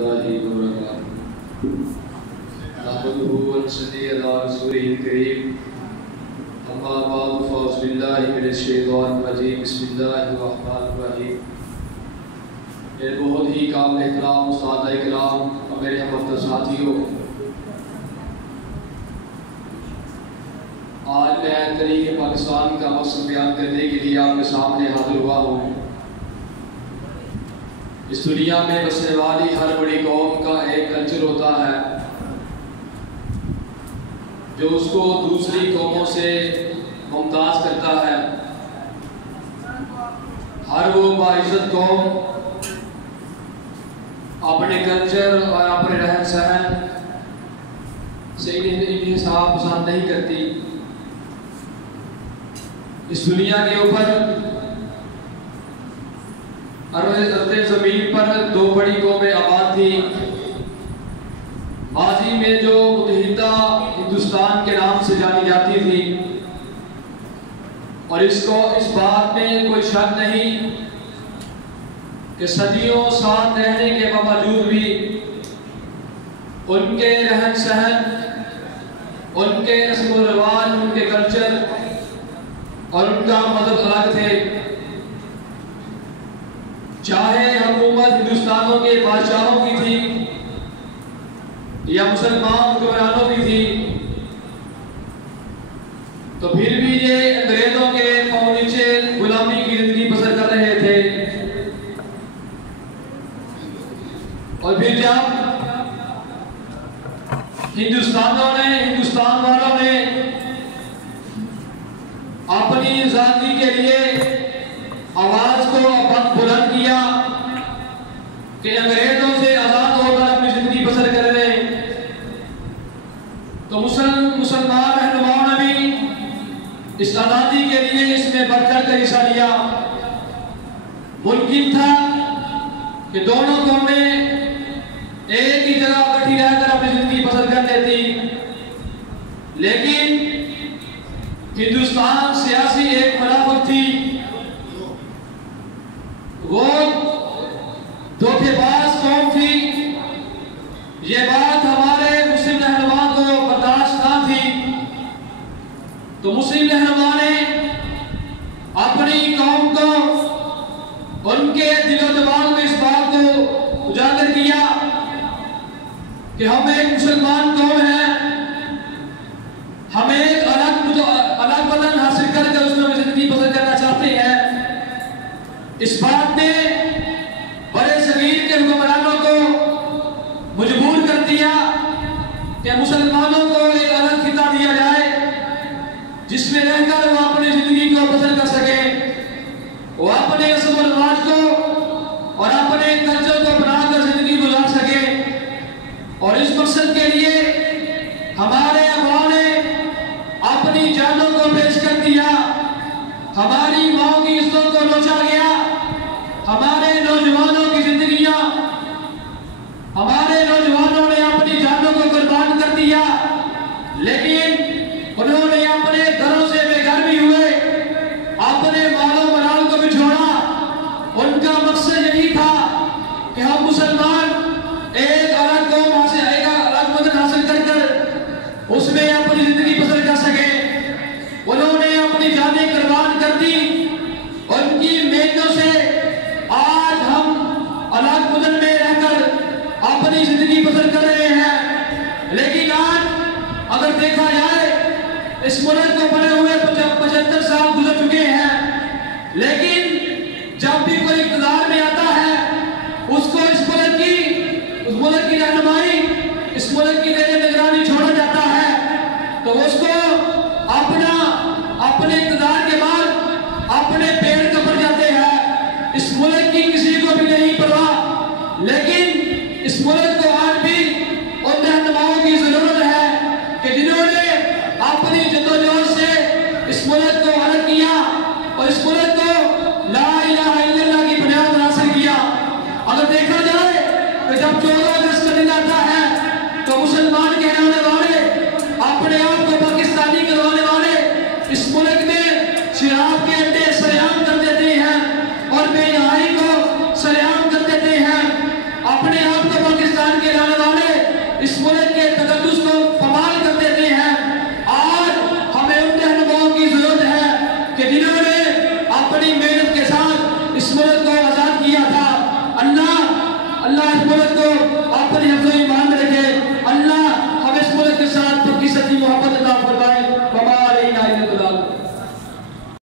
रहमतुल्लाहि व बरकातुहू। नहमदुहु व नसल्ली अला रसूलिहिल करीम। अम्मा बाद फ़अऊज़ु बिल्लाहि मिनश शैतानिर रजीम। बिस्मिल्लाहिर रहमानिर रहीम। मेरे बहुत ही काबिल एहतराम उस्ताद इकराम और मेरे हमवक्त साथियों, आज मैं तारीख़ पाकिस्तान का मकसद बयान करने के लिए आपके सामने हाजिर हुआ हूँ। इस दुनिया में बसने वाली हर बड़ी कौम का एक कल्चर होता है जो उसको दूसरी कौमों से मुमताज़ करता है। हर वो बाइज़्ज़त कौम अपने कल्चर और अपने रहन सहन से इंसाफ पसंद नहीं करती। इस दुनिया के ऊपर अर्ज़ ज़मीन पर दो बड़ी कौमें आबाद थी। माजी में जो मुत्तहिदा हिंदुस्तान के नाम से जानी जाती थी, और इसको इस बात में कोई शक नहीं कि सदियों साथ रहने के बावजूद भी उनके रहन सहन, उनके रस्म व रिवाज, उनके कल्चर और उनका मज़हब अलग थे। चाहे हुकूमत हिंदुस्तानों के बादशाहों की थी या मुसलमान हुक्मरानों की थी, तो फिर भी ये अंग्रेजों के पांव नीचे गुलामी की जिंदगी बसर कर रहे थे। और फिर जब हिंदुस्तान वालों ने अपनी आजादी के लिए आवाज को बुलंद किया कि अंग्रेजों से आजाद होकर अपनी जिंदगी बसर कर रहे, तो मुसलमान रहनुमाओं ने भी इस आजादी के लिए इसमें बढ़-चढ़ कर हिस्सा लिया। मुमकिन था कि दोनों कौमें एक ही जगह इकट्ठी रहकर अपनी जिंदगी बसर कर लेती, लेकिन हिंदुस्तान सियासी एक मुनाफिक थी। वो धोखेबाज कौम थी। ये बात हमारे मुस्लिम रहनुमा को बर्दाश्त ना थी, तो मुस्लिम रहनुमा ने अपनी कौम को, उनके दिलो दिमाग में इस बात को उजागर किया कि हम एक मुसलमान कौम है, हम एक अलग वतन हासिल करके उसमें जिंदगी बसर करना चाहते हैं। इस बात ने बड़े सगीर के हुक्मरानों को मजबूर कर दिया कि मुसलमानों को एक अलग खिता दिया जाए जिसमें रहकर वो अपनी जिंदगी को बसर कर सके, वो अपने रस्म व रिवाज को और अपने कल्चर को बनाकर जिंदगी गुजार सके। और इस मकसद के लिए हमारे अगुवाओं ने अपनी जानों को पेश कर दिया, हमारी माओ की इज्जतों को नोचा गया, हमारे नौजवानों की जिंदगियां, हमारे नौजवानों ने अपनी जानों को कुर्बान कर दिया, लेकिन उन्होंने अपने घरों से बेघर भी हुए, अपने मालो मराल को भी छोड़ा। उनका मकसद यही था कि हम मुसलमान एक अलग कौम हासिल, एक अलग वतन हासिल कर उसमें अपनी जिंदगी बसर कर सके। उन्होंने अपनी जानें कुर्बान कर दी। उनकी मेहनतों से आज हम अलग वतन में रहकर अपनी जिंदगी बसर कर रहे हैं। लेकिन आज अगर देखा जाए, इस मुल्क को बने हुए 75 साल गुजर चुके हैं, लेकिन जब भी कोई इक़्तिदार में आता है, उसको इस मुल्क की रहनुमाई, इस मुल्क की निगरानी छोड़ा जाता है, तो उसको अपने इक़्तिदार के बाद अपने पेड़ कपड़ जाते हैं। इस मुल्क की किसी को भी नहीं परवाह, लेकिन इस मुल्क को आज भी उन रहनुमाओं की जरूरत है कि जिन्होंने अपनी जद्दोजहद से इस मुल्क को अलग किया और इस मुल्क को ला इलाहा इल्लल्लाह की बुनियाद हासिल किया। अगर देखा जाए तो जब 14 अगस्त का दिन आता है, तो मुसलमान कहलाने वाले, अपने आप को पाकिस्तानी करवाने वाले इस मुल्क में शराब के अड्डे सरेआम कर देते हैं और बेनहाई को सरेआम कर देते हैं। अपने आप को पाकिस्तान के लाने वाले